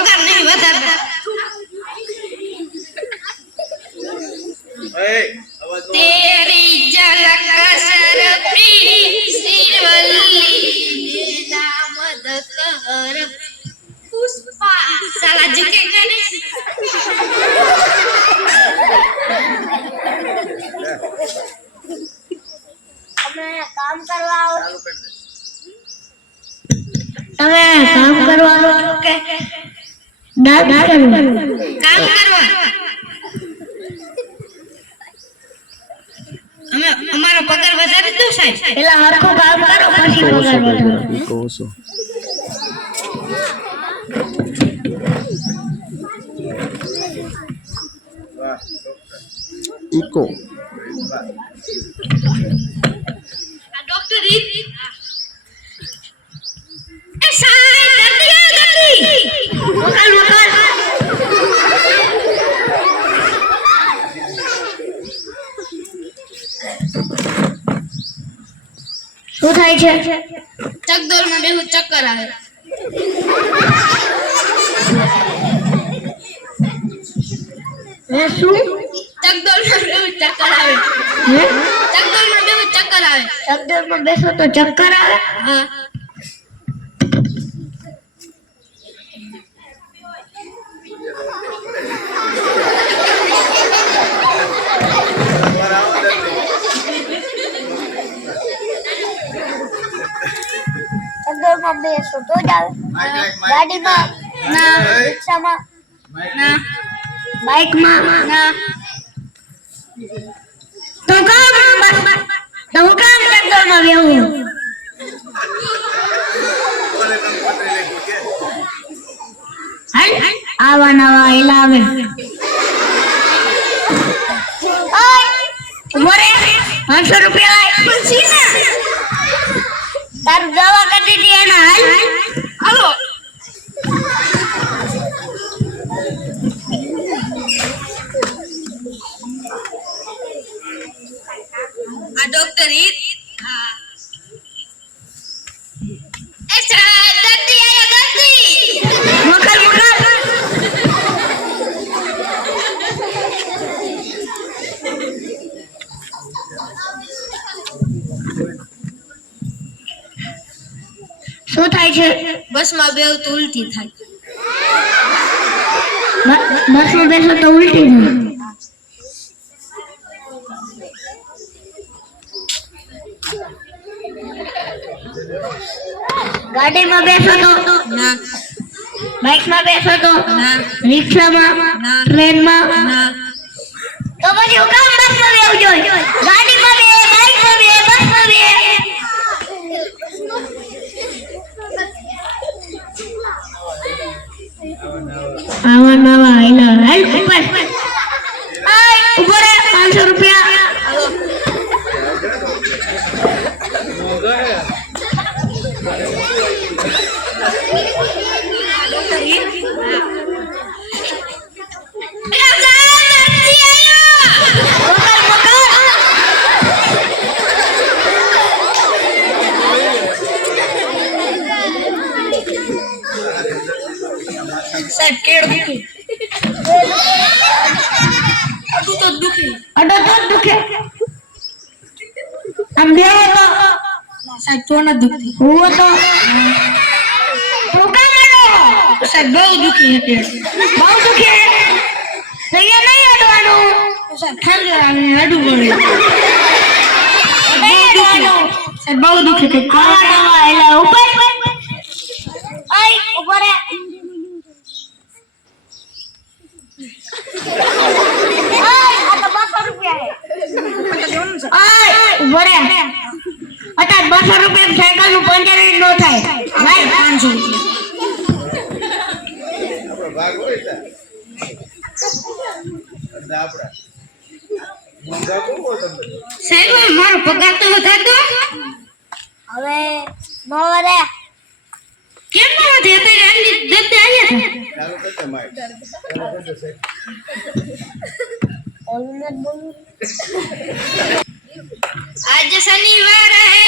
પગાર નહીં વધારતા તેરી ઝલક સરપી સિરવલ્લી નામદ કર પુષ્પા સાલા ઝુકેગા ને અમે કામ કરવા આવો તમે કામ કરવા આવો કે દાદ કરવા કામ કરવા અમે અમારો પગાર વધારી દો સાહેબ પેલા હરખો કામ કરો પછી પગાર વધારો Picoso. Ico. આ ડોક્ટર રીત એ સાહેબ જલ્દી આ જલ્દી વકાલ વકાલ શું થાય છે ચકદોરમાં બેહુ ચક્કર આવે હે શું ચકદોરમાં બેહુ ચક્કર આવે હે ચકદોરમાં બેહુ ચક્કર આવે ચકદોરમાં બેસો તો ચક્કર આવે હા ચકદોરમાં બેસો તો જ આવે ગાડીમાં ના રિક્ષામાં ના બાઇકમાં ના તો કામ ચકદોરમાં બેહું આવા નવા હિલાવે મોરે 500 રૂપિયા પછી ને તારું દવા કરી દીધી એના હાલો આ ડોક્ટર રીત હા એ સાહેબ જલ્દી આયો જલ્દી મોકલ મોકલ શું થાય છે બસમાં બેહુ તો ઉલટી થાય બસમાં બેસો તો ઉલટી થાય ગાડીમાં બેસો તો ના બાઇકમાં બેસો તો ના રિક્ષામાં ના ટ્રેનમાં ના તો પછી હું કામ બસમાં બેહું જોઈએ ગાડીમાં બે બાઇકમાં બે બસમાં બે આવા નવા હેલા હેલ ઉપર ઉભો રે 500 રૂપિયા સાહેબ કેડ દુખી અડું તો દુખી અડો તો દુખે આમ બેહો તો સાહેબ તો ન દુખતી હું તો તું કામ અડો સાહેબ બહુ દુખી હતી બહુ દુખે અહીંયા નહીં અડવાનું સાહેબ ઠંડી આવે અડું પડે નહીં અડવાનું સાહેબ બહુ દુખે કઈ આવા નવા હેલા ઉપર આય ઉભો રે આ તો 200 રૂપિયા હે ઉભો રે અત્યારે 200 રૂપિયા સાયકલ નું પંચર નો થાય ભાઈ 500 રૂપિયા ભાગ હોય આપડા મંગા બહુ તમને સાહેબ મારો પગાર તો વધારતો હવે મોરે કેમ ના વધે અત્યારે દત્તે આવ્યા ચાલુ કરતે માઈક ચાલુ કરતે સાહેબ ઓલનેટ બોલ आज शनिवार है